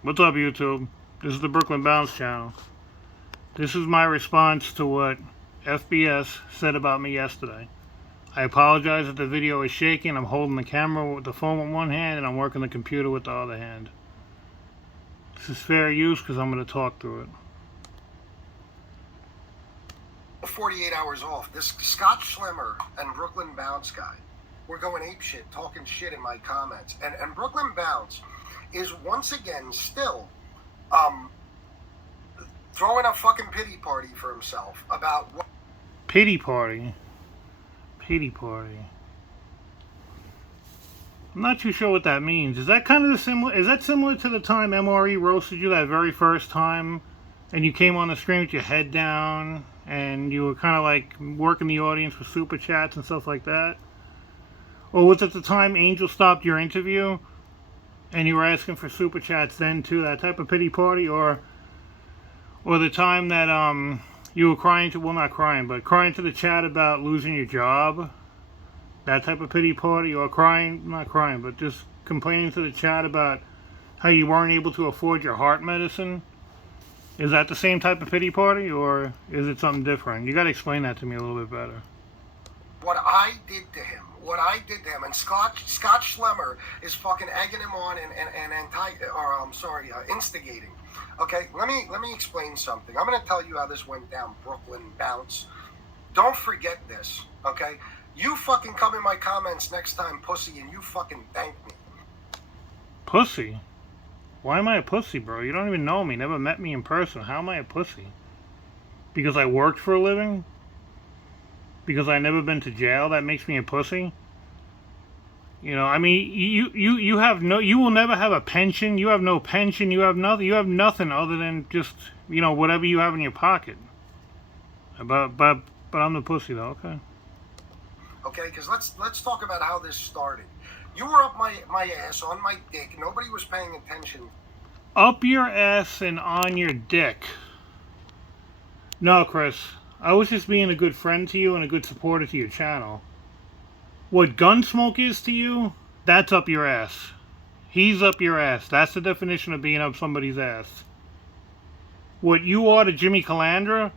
What's up, YouTube? This is the Brooklyn Bounce channel. This is my response to what FBS said about me yesterday. I apologize if the video is shaking. I'm holding the camera with the phone with one hand and I'm working the computer with the other hand. This is fair use because I'm going to talk through it. 48 hours off. This Scott Schlemmer and Brooklyn Bounce guy were going apeshit, talking shit in my comments. And Brooklyn Bounce is once again still throwing a fucking pity party for himself about what... Pity party? Pity party. I'm not too sure what that means. Is that kind of similar? Is that similar to the time MRE roasted you that very first time, and you came on the screen with your head down, and you were kind of like working the audience with super chats and stuff like that? Or was it the time Angel stopped your interview, and you were asking for super chats then too? That type of pity party, or the time that you were crying to, well, not crying, but crying to the chat about losing your job? That type of pity party, or crying, not crying, but just complaining to the chat about how you weren't able to afford your heart medicine? Is that the same type of pity party, or is it something different? You gotta explain that to me a little bit better. What I did to him. What I did to him. And Scott Schlemmer is fucking egging him on and instigating. Okay, let me explain something. I'm gonna tell you how this went down, Brooklyn Bounce. Don't forget this, okay? You fucking come in my comments next time, pussy, and you fucking thank me. Pussy? Why am I a pussy, bro? You don't even know me, never met me in person. How am I a pussy? Because I worked for a living? Because I never been to jail, that makes me a pussy? You know, I mean, you have no, you will never have a pension. You have no pension. You have nothing. You have nothing other than just, you know, whatever you have in your pocket. But I'm the pussy though. Okay. Okay, because let's talk about how this started. You were up my ass, on my dick. Nobody was paying attention. Up your ass and on your dick. No, Chris. I was just being a good friend to you and a good supporter to your channel. What Gunsmoke is to you, that's up your ass. He's up your ass. That's the definition of being up somebody's ass. What you are to Jimmy Calandra,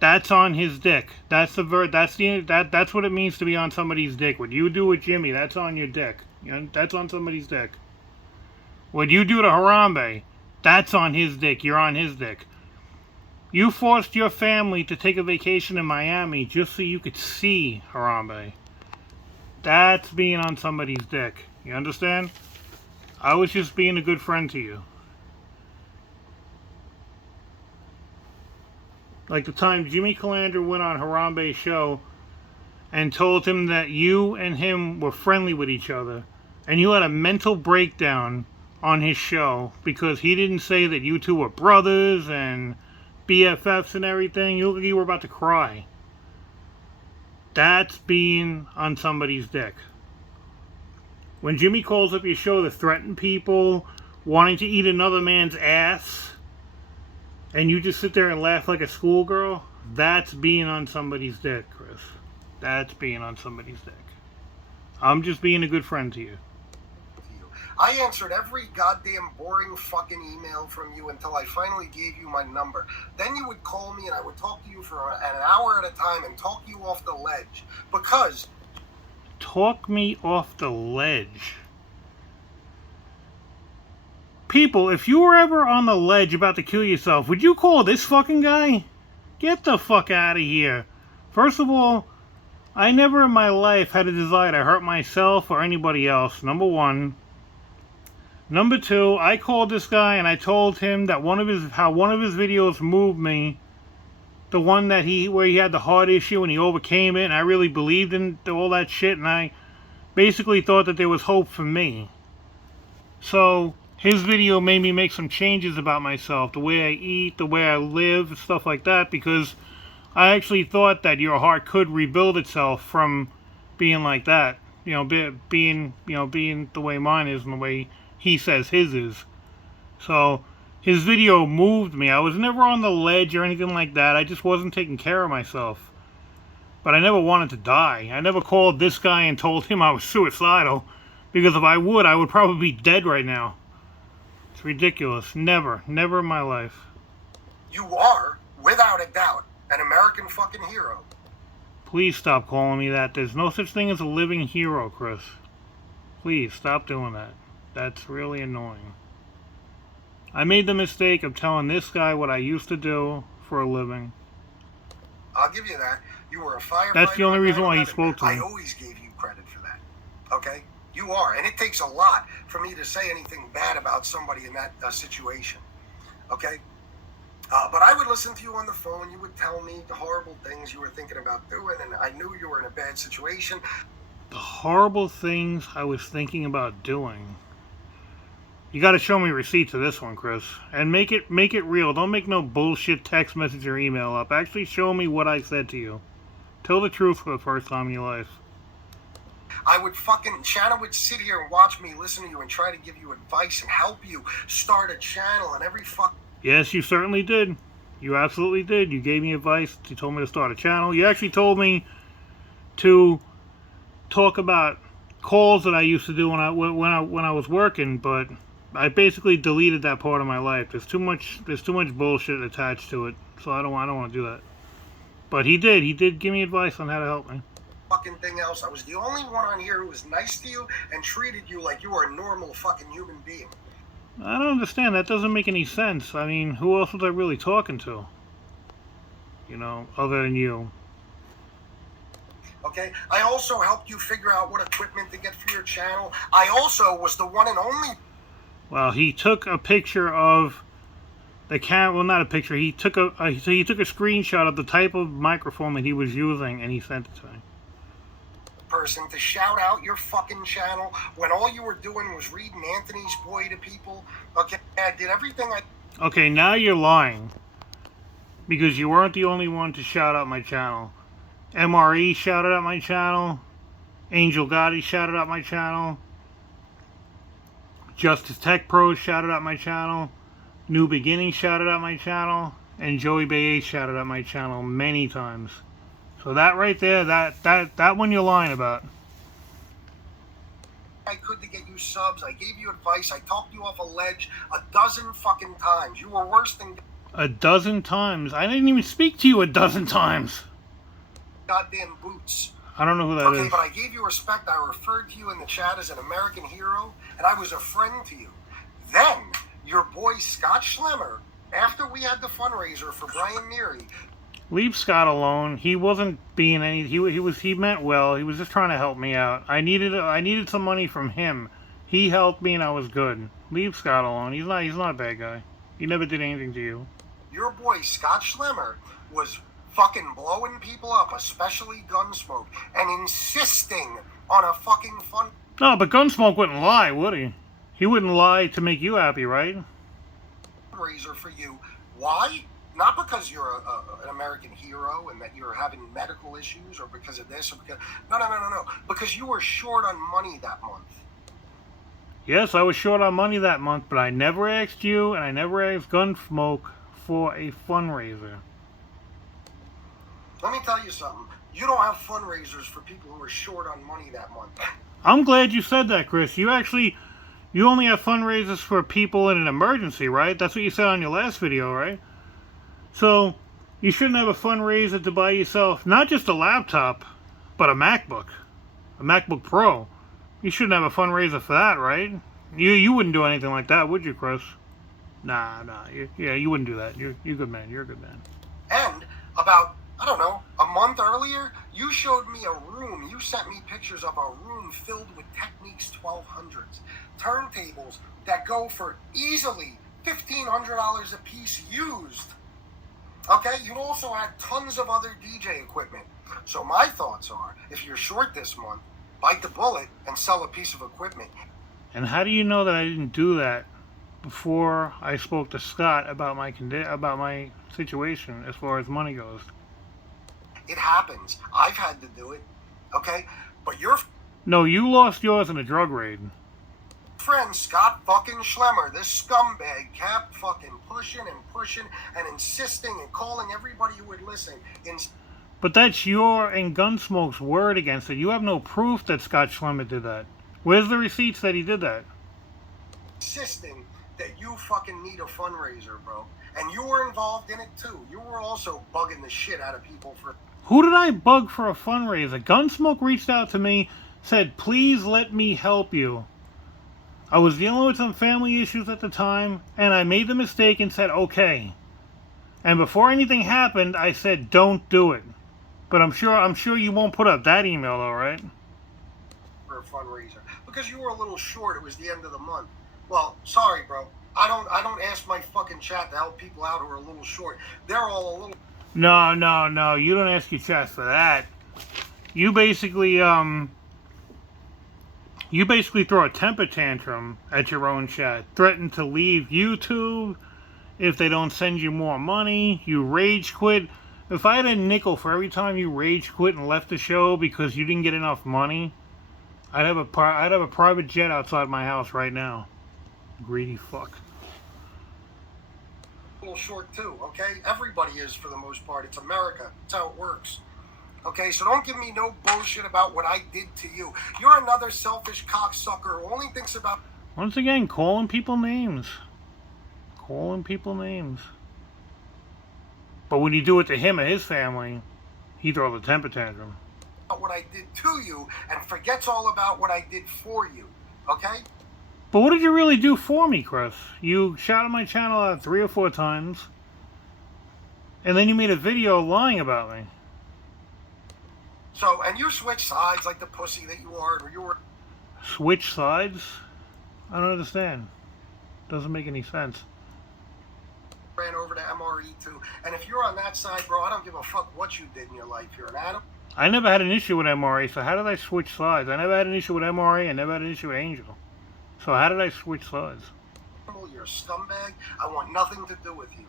that's on his dick. That's that's what it means to be on somebody's dick. What you do with Jimmy, that's on your dick. You know, that's on somebody's dick. What you do to Harambe, that's on his dick. You're on his dick. You forced your family to take a vacation in Miami just so you could see Harambe. That's being on somebody's dick. You understand? I was just being a good friend to you. Like the time Jimmy Calandra went on Harambe's show and told him that you and him were friendly with each other, and you had a mental breakdown on his show because he didn't say that you two were brothers and BFFs and everything. You were about to cry. That's being on somebody's dick. When Jimmy calls up your show to threaten people, wanting to eat another man's ass, and you just sit there and laugh like a schoolgirl, that's being on somebody's dick, Chris. That's being on somebody's dick. I'm just being a good friend to you. I answered every goddamn boring fucking email from you until I finally gave you my number. Then you would call me and I would talk to you for an hour at a time and talk you off the ledge. Because... Talk me off the ledge? People, if you were ever on the ledge about to kill yourself, would you call this fucking guy? Get the fuck out of here. First of all, I never in my life had a desire to hurt myself or anybody else, number one. Number two, I called this guy and I told him that one of his videos moved me. The one that where he had the heart issue and he overcame it, and I really believed in all that shit, and I basically thought that there was hope for me. So his video made me make some changes about myself, the way I eat, the way I live, stuff like that, because I actually thought that your heart could rebuild itself from being like that. You know, being the way mine is and the way he says his is. So his video moved me. I was never on the ledge or anything like that. I just wasn't taking care of myself. But I never wanted to die. I never called this guy and told him I was suicidal, because if I would probably be dead right now. It's ridiculous. Never in my life. You are, without a doubt, an American fucking hero. Please stop calling me that. There's no such thing as a living hero, Chris. Please stop doing that. That's really annoying. I made the mistake of telling this guy what I used to do for a living. I'll give you that. You were a firefighter. That's the only reason why he spoke to me. I always gave you credit for that. Okay? You are. And it takes a lot for me to say anything bad about somebody in that situation. Okay? But I would listen to you on the phone. You would tell me the horrible things you were thinking about doing, and I knew you were in a bad situation. The horrible things I was thinking about doing. You got to show me receipts of this one, Chris, and make it real. Don't make no bullshit text message or email up. Actually, show me what I said to you. Tell the truth for the first time in your life. Shannon would sit here and watch me, listen to you, and try to give you advice and help you start a channel and every Yes, you certainly did. You absolutely did. You gave me advice. You told me to start a channel. You actually told me to talk about calls that I used to do when I was working, but I basically deleted that part of my life. There's too much bullshit attached to it, so I don't want to do that. But he did give me advice on how to help me. Fucking thing else. I was the only one on here who was nice to you and treated you like you were a normal fucking human being. I don't understand. That doesn't make any sense. I mean, who else was I really talking to? You know, other than you. Okay? I also helped you figure out what equipment to get for your channel. I also was the one and only... Well, he took a picture of the camera. Well, not a picture. He took a screenshot of the type of microphone that he was using, and he sent it to me. Person to shout out your fucking channel when all you were doing was reading Anthony's Boy to people. Okay, I did everything I... Okay, now you're lying. Because you weren't the only one to shout out my channel. MRE shouted out my channel. Angel Gotti shouted out my channel. Justice Tech Pros shouted out my channel. New Beginning shouted out my channel. And Joey Bay shouted out my channel many times. So that right there, that one you're lying about. I could to get you subs. I gave you advice. I talked you off a ledge 12 fucking times. You were worse than... 12 times? I didn't even speak to you 12 times. Goddamn Boots. I don't know who that is. Okay, but I gave you respect. I referred to you in the chat as an American hero, and I was a friend to you. Then, your boy Scott Schlemmer, after we had the fundraiser for Brian Neary... Leave Scott alone. He wasn't being any... He meant well. He was just trying to help me out. I needed some money from him. He helped me and I was good. Leave Scott alone. He's not a bad guy. He never did anything to you. Your boy Scott Schlemmer was fucking blowing people up, especially Gunsmoke, and insisting on a fucking fun... No, but Gunsmoke wouldn't lie, would he? He wouldn't lie to make you happy, right? ...fundraiser for you. Why? Not because you're an American hero and that you're having medical issues or because of this or because... No. Because you were short on money that month. Yes, I was short on money that month, but I never asked you and I never asked Gunsmoke for a fundraiser. Let me tell you something. You don't have fundraisers for people who are short on money that month. I'm glad you said that, Chris. You only have fundraisers for people in an emergency, right? That's what you said on your last video, right? So, you shouldn't have a fundraiser to buy yourself not just a laptop, but a MacBook Pro. You shouldn't have a fundraiser for that, right? You wouldn't do anything like that, would you, Chris? Nah. You wouldn't do that. You're a good man. You're a good man. And about, I don't know, a month earlier, you showed me a room. You sent me pictures of a room filled with Technics 1200s. Turntables that go for easily $1,500 a piece used. Okay, you also had tons of other DJ equipment. So my thoughts are, if you're short this month, bite the bullet and sell a piece of equipment. And how do you know that I didn't do that before I spoke to Scott about my situation as far as money goes? It happens. I've had to do it. Okay, but your... No, you lost yours in a drug raid. Friend Scott fucking Schlemmer, this scumbag, kept fucking pushing and insisting and calling everybody who would listen. But that's your and Gunsmoke's word against it. You have no proof that Scott Schlemmer did that. Where's the receipts that he did that? Insisting that you fucking need a fundraiser, bro. And you were involved in it too. You were also bugging the shit out of people for... Who did I bug for a fundraiser? Gunsmoke reached out to me, said, please let me help you. I was dealing with some family issues at the time, and I made the mistake and said, okay. And before anything happened, I said, don't do it. But I'm sure you won't put up that email, though, right? For a fundraiser. Because you were a little short. It was the end of the month. Well, sorry, bro. I don't ask my fucking chat to help people out who are a little short. They're all a little... No. You don't ask your chat for that. You basically throw a temper tantrum at your own chat. Threaten to leave YouTube if they don't send you more money. You rage quit. If I had a nickel for every time you rage quit and left the show because you didn't get enough money, I'd have a private jet outside my house right now. Greedy fuck. A little short too, okay? Everybody is for the most part. It's America. That's how it works. Okay, so don't give me no bullshit about what I did to you. You're another selfish cocksucker who only thinks about... Once again, calling people names. Calling people names. But when you do it to him or his family, he throws a temper tantrum. What I did to you and forgets all about what I did for you, okay? But what did you really do for me, Chris? You shouted my channel out 3 or 4 times, and then you made a video lying about me. So, and you switch sides like the pussy that you are, or you were... Switch sides? I don't understand. Doesn't make any sense. Ran over to MRE too. And if you're on that side, bro, I don't give a fuck what you did in your life. You're an Adam. I never had an issue with MRA, so how did I switch sides? I never had an issue with MRA, I never had an issue with Angel. So how did I switch sides? You're a scumbag. I want nothing to do with you.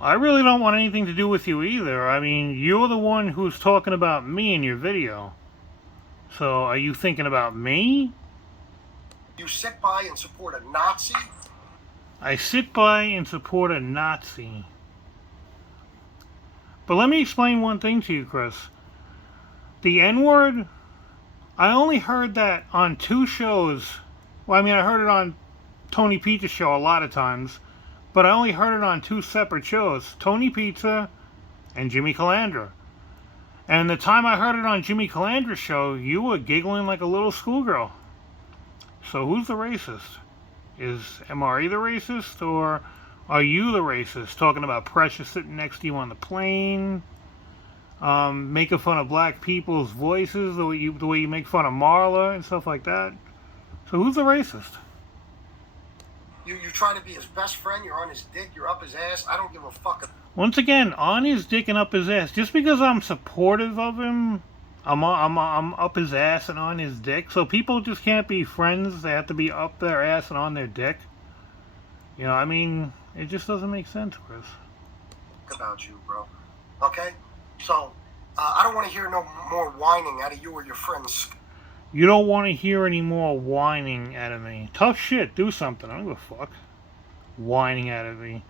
I really don't want anything to do with you either. I mean, you're the one who's talking about me in your video. So are you thinking about me? You sit by and support a Nazi? I sit by and support a Nazi. But let me explain one thing to you, Chris. The N-word, I only heard that on 2 shows. Well, I mean, I heard it on Tony Pizza's show a lot of times, but I only heard it on 2 separate shows, Tony Pizza and Jimmy Calandra. And the time I heard it on Jimmy Calandra's show, you were giggling like a little schoolgirl. So who's the racist? Is MRE the racist, or are you the racist? Talking about Precious sitting next to you on the plane, making fun of black people's voices, the way you make fun of Marla and stuff like that. So who's the racist? You trying to be his best friend, you're on his dick, you're up his ass, I don't give a fuck. Once again, on his dick and up his ass. Just because I'm supportive of him, I'm up his ass and on his dick. So people just can't be friends, they have to be up their ass and on their dick. You know, I mean, it just doesn't make sense, Chris. About you, bro. Okay? So, I don't want to hear no more whining out of you or your friends. You don't want to hear any more whining out of me. Tough shit, do something. I don't give a fuck. Whining out of me.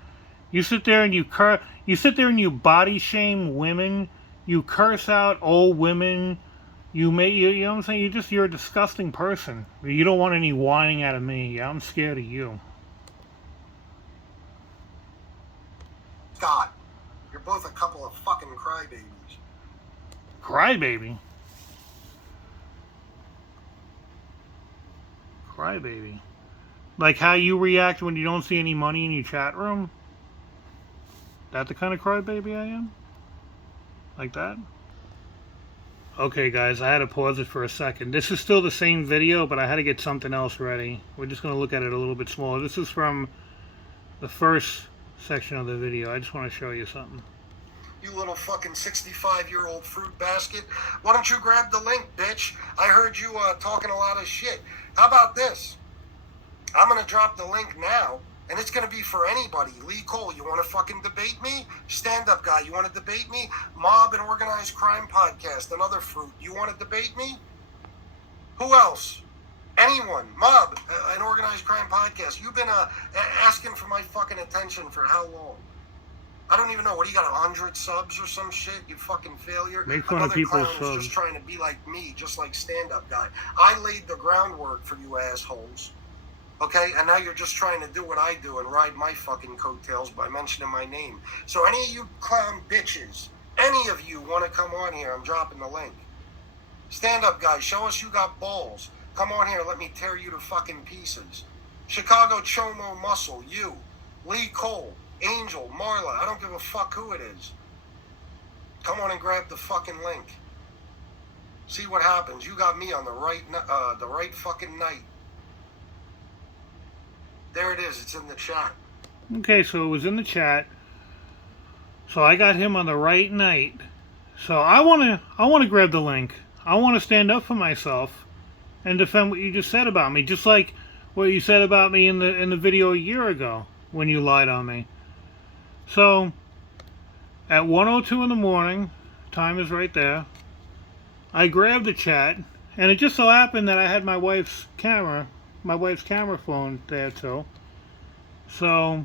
You sit there and you sit there and you body shame women. You curse out old women. You know what I'm saying? You're a disgusting person. You don't want any whining out of me. Yeah, I'm scared of you. God, you're both a couple of fucking crybabies. Crybaby? Crybaby. Like how you react when you don't see any money in your chat room? That the kind of crybaby I am? Like that? Okay guys, I had to pause it for a second. This is still the same video, but I had to get something else ready. We're just going to look at it a little bit smaller. This is from the first section of the video. I just want to show you something. You little fucking 65-year-old fruit basket. Why don't you grab the link, bitch? I heard you talking a lot of shit. How about this? I'm going to drop the link now, and it's going to be for anybody. Lee Cole, you want to fucking debate me? Stand-up guy, you want to debate me? Mob and Organized Crime Podcast, another fruit. You want to debate me? Who else? Anyone. Mob and Organized Crime Podcast. You've been asking for my fucking attention for how long? I don't even know. What do you got, 100 subs or some shit? You fucking failure. Make fun of people's subs. Just trying to be like me, just like stand-up guy. I laid the groundwork for you assholes. Okay, and now you're just trying to do what I do and ride my fucking coattails by mentioning my name. So any of you clown bitches, any of you want to come on here, I'm dropping the link. Stand up, guys. Show us you got balls. Come on here. Let me tear you to fucking pieces. Chicago Chomo Muscle, you. Lee Cole, Angel, Marla. I don't give a fuck who it is. Come on and grab the fucking link. See what happens. You got me on the right fucking night. There it is. It's in the chat. Okay, so it was in the chat. So I got him on the right night. So I wanna grab the link. I wanna stand up for myself and defend what you just said about me, just like what you said about me in the video a year ago when you lied on me. So at 1:02 in the morning, time is right there, I grabbed the chat, and it just so happened that I had my wife's camera phone there too. So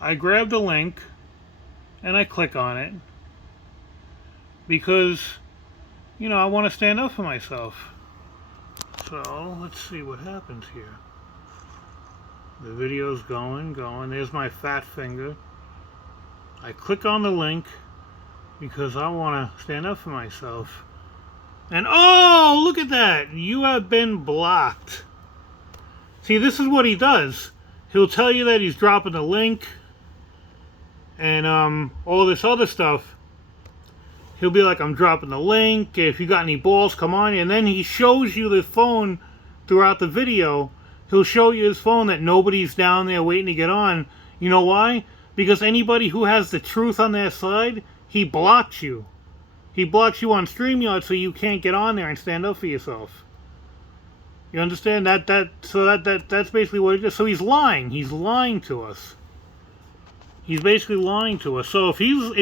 I grab the link and I click on it because, you know, I want to stand up for myself. So let's see what happens here. The video's going. There's my fat finger. I click on the link because I want to stand up for myself. And oh, look at that! You have been blocked. See, this is what he does. He'll tell you that he's dropping the link and all this other stuff. He'll be like, I'm dropping the link. If you got any balls, come on. And then he shows you the phone throughout the video. He'll show you his phone that nobody's down there waiting to get on. You know why? Because anybody who has the truth on their side, he blocks you. He blocks you on StreamYard so you can't get on there and stand up for yourself. You understand? That's basically what it is. So he's lying. He's lying to us. He's basically lying to us. So if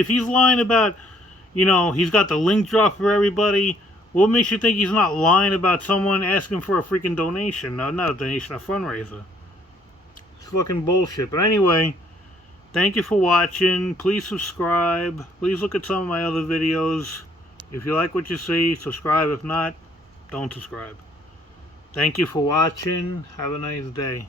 he's lying about, you know, he's got the link drop for everybody, what makes you think he's not lying about someone asking for a freaking donation? No, not a donation, a fundraiser. It's fucking bullshit. But anyway, thank you for watching. Please subscribe. Please look at some of my other videos. If you like what you see, subscribe. If not, don't subscribe. Thank you for watching. Have a nice day.